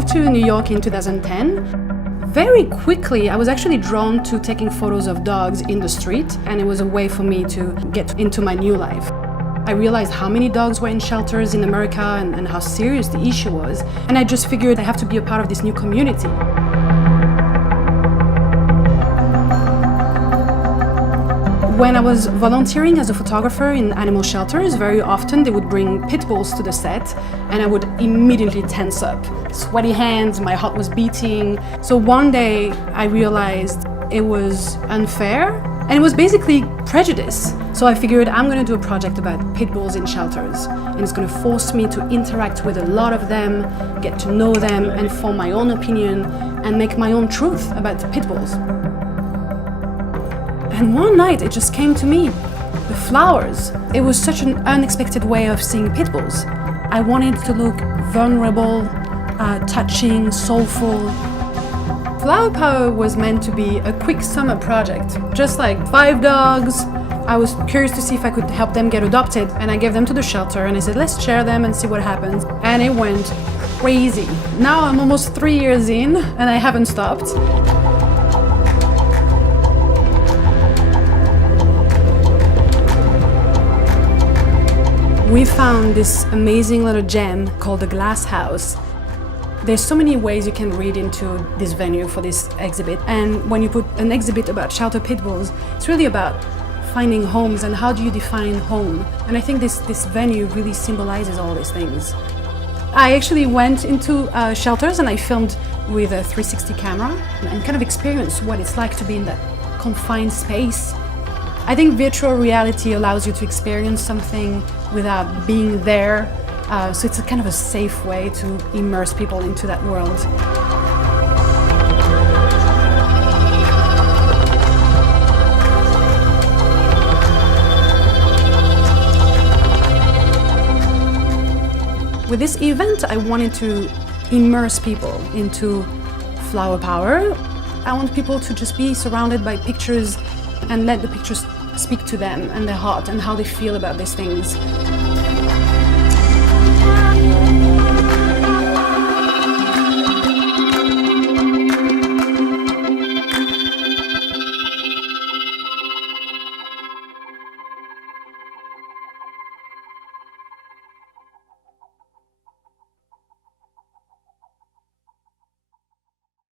moved to New York in 2010. Very quickly, I was actually drawn to taking photos of dogs in the street, and it was a way for me to get into my new life. I realized how many dogs were in shelters in America and how serious the issue was, and I just figured I have to be a part of this new community. When I was volunteering as a photographer in animal shelters, very often they would bring pit bulls to the set, and I would immediately tense up. Sweaty hands, my heart was beating. So one day I realized it was unfair, and it was basically prejudice. So I figured I'm going to do a project about pit bulls in shelters, and it's going to force me to interact with a lot of them, get to know them, and form my own opinion and make my own truth about pit bulls. And one night it just came to me, the flowers. It was such an unexpected way of seeing pit bulls. I wanted to look vulnerable, touching, soulful. Flower Power was meant to be a quick summer project, just like 5 dogs. I was curious to see if I could help them get adopted, and I gave them to the shelter and I said, let's share them and see what happens. And it went crazy. Now I'm almost 3 years in and I haven't stopped. We found this amazing little gem called the Glass House. There's so many ways you can read into this venue for this exhibit, and when you put an exhibit about shelter pit bulls, it's really about finding homes and how do you define home. And I think this venue really symbolizes all these things. I actually went into shelters and I filmed with a 360 camera and kind of experienced what it's like to be in that confined space. I think virtual reality allows you to experience something without being there, so it's a kind of a safe way to immerse people into that world. With this event, I wanted to immerse people into Flower Power. I want people to just be surrounded by pictures and let the pictures speak to them and their heart and how they feel about these things.